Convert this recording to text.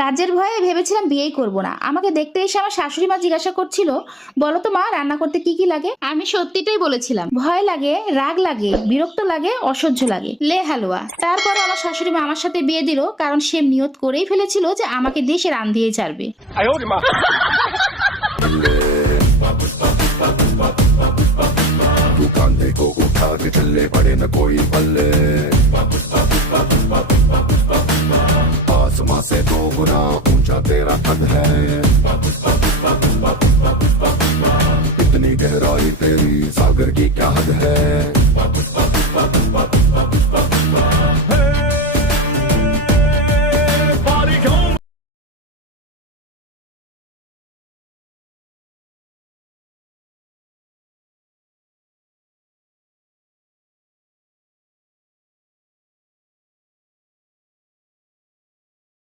কাজের ভয়ে ভেবেছিলাম বিয়েই করব না। আমাকে দেখতে এসে আমার শাশুড়ি মা জিজ্ঞাসা করছিল, বলো তো মা, রান্না করতে কি কি লাগে? আমি সত্যিটাই বলেছিলাম, ভয় লাগে, রাগ লাগে, বিরক্ত লাগে, অসহ্য লাগে, লে হালুয়া। তারপরে আমার শাশুড়ি মা আমার সাথে বিয়ে দিল, কারণ সে নিয়ত করেই ফেলেছিল যে আমাকে দিয়ে সে রান্ধিয়েই ছাড়বে। तू कांधे को उठा के चले पड़े न कोई पल्ले आसमां से दो गुना ऊंचा तेरा कद है इतनी गहराई तेरी सागर की क्या हद है